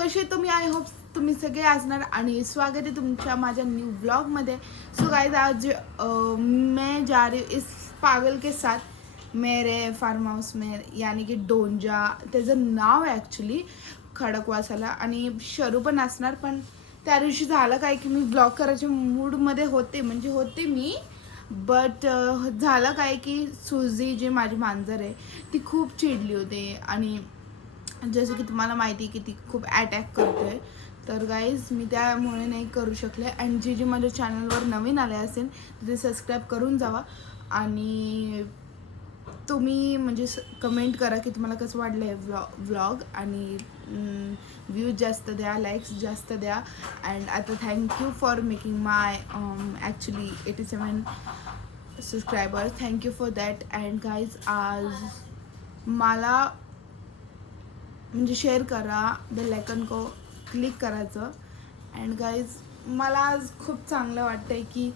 कसे तुम्ही? I hope तुम्ही सगळे असणार आणि स्वागत है तुमच्या माझ्या न्यू ब्लॉगमध्ये. सो गाइस आज मैं जा रही हूँ इस पागल के साथ मेरे फार्म हाऊस में, यानी की डोंजा त्याचं नाव आहे ॲक्च्युली खडकवासला. आणि शरू पण असणार. पण त्या दिवशी झालं काय की मी ब्लॉग करायच्या मूडमध्ये होते, म्हणजे होते मी, बट झालं काय की सुझी जी माझी मांजर आहे ती खूप चिडली होती. आणि जसं की तुम्हाला माहिती आहे की ती खूप अटॅक करते. तर गाईज मी त्यामुळे नाही करू शकले. आणि जी माझ्या चॅनलवर नवीन आले असेल तिथे सबस्क्राईब करून जावा. आणि तुम्ही म्हणजे कमेंट करा की तुम्हाला कसं वाटलं आहे व्लॉग. आणि व्ह्यूज जास्त द्या, लाईक्स जास्त द्या. अँड आता thank you for making my actually 87 subscribers. Thank you for that. And guys आज मला म्हणजे शेअर करा, बेल आयकॉन को क्लिक करायचं. अँड गाईज मला आज खूप चांगलं वाटतं आहे की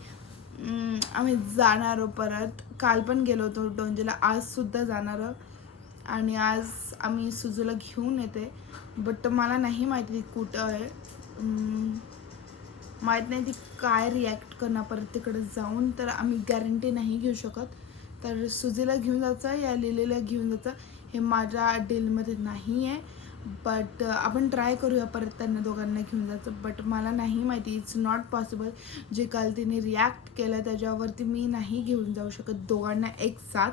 आम्ही जाणार आहोत परत. काल पण गेलो होतो डोंजेला, आजसुद्धा जाणार आहोत. आणि आज आम्ही सुजूला घेऊन येते, बट मला नाही माहिती ती कुठं आहे. माहीत नाही ती काय रिॲक्ट करणार परत तिकडे जाऊन, तर आम्ही गॅरंटी नाही घेऊ शकत. तर सुजीला घेऊन जायचं या लिलीला घेऊन जायचं हे माझ्या डीलमध्ये नाही आहे. बट आपण ट्राय करूया परत त्यांना दोघांना घेऊन जायचं. बट मला नाही माहिती, इट्स नॉट पॉसिबल. जे काल तिने रिॲक्ट केलं त्याच्यावरती मी नाही घेऊन जाऊ शकत दोघांना एक साथ.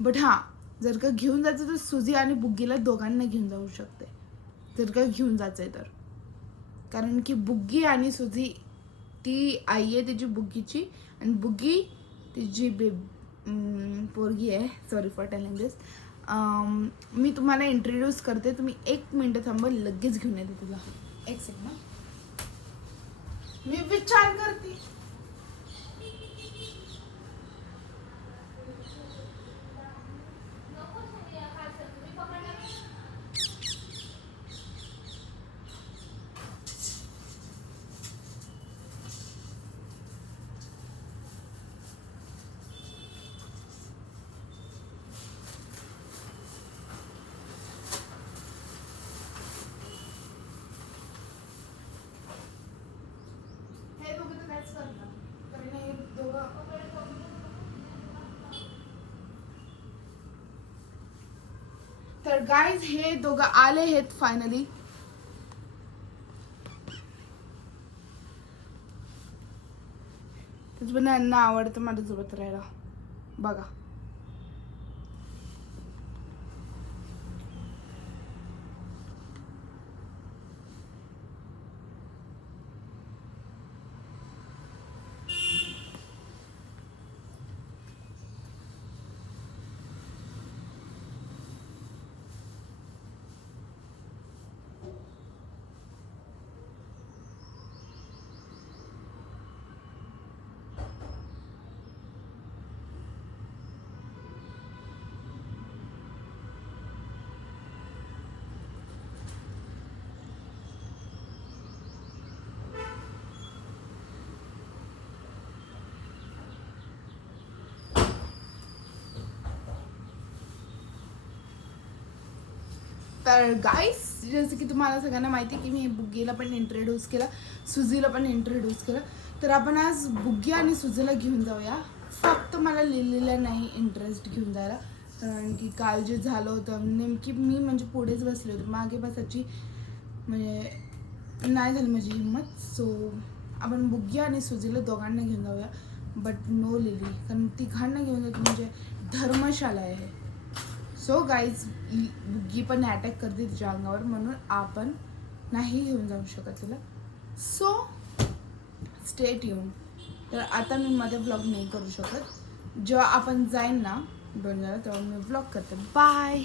बट हां, जर का घेऊन जायचं तर सुजी आणि बुग्गीला दोघांना घेऊन जाऊ शकते, जर का घेऊन जायचं आहे तर. कारण की बुग्गी आणि सुजी ती आई आहे तिची बुग्गीची, आणि बुग्गी तिची पोरगी आहे. सॉरी फॉर टेलिंग दिस. मी तुम्हाला इंट्रोड्यूस करते, तुम्ही 1 मिनिट थांबा, लगेच घेऊन येते तुला. 1 सेकंड, मी विचार करते. तर गाईज हे दोघं आले आहेत फायनली. पण यांना आवडतं माझ्यासोबत राहायला, बघा. तर गाईस जसं की तुम्हाला सगळ्यांना माहिती आहे की मी बुग्गीला पण इंट्रोड्यूस केलं, सुजीला पण इंट्रोड्यूस केलं. तर आपण आज बुग्गी आणि सुजीला घेऊन जाऊया. फक्त मला लिलीला नाही इंटरेस्ट घेऊन जायला, कारण की काल जे झालं होतं नेमकी मी म्हणजे पुढेच बसले होते, मागे बसायची म्हणजे नाही झाली माझी हिंमत. सो आपण बुग्गी आणि सुजीला दोघांना घेऊन जाऊया, बट नो लिली, कारण तिघांना घेऊन जातो म्हणजे धर्मशाला आहे. सो गाईज बुग्गी पण अटॅक करते तिच्या अंगावर, म्हणून आपण नाही घेऊन जाऊ शकत तिला. So stay tune. तर आता मी मध्ये व्लॉग नाही करू शकत. जेव्हा आपण जाईन ना डोंजाला तेव्हा मी व्लॉग करते. बाय.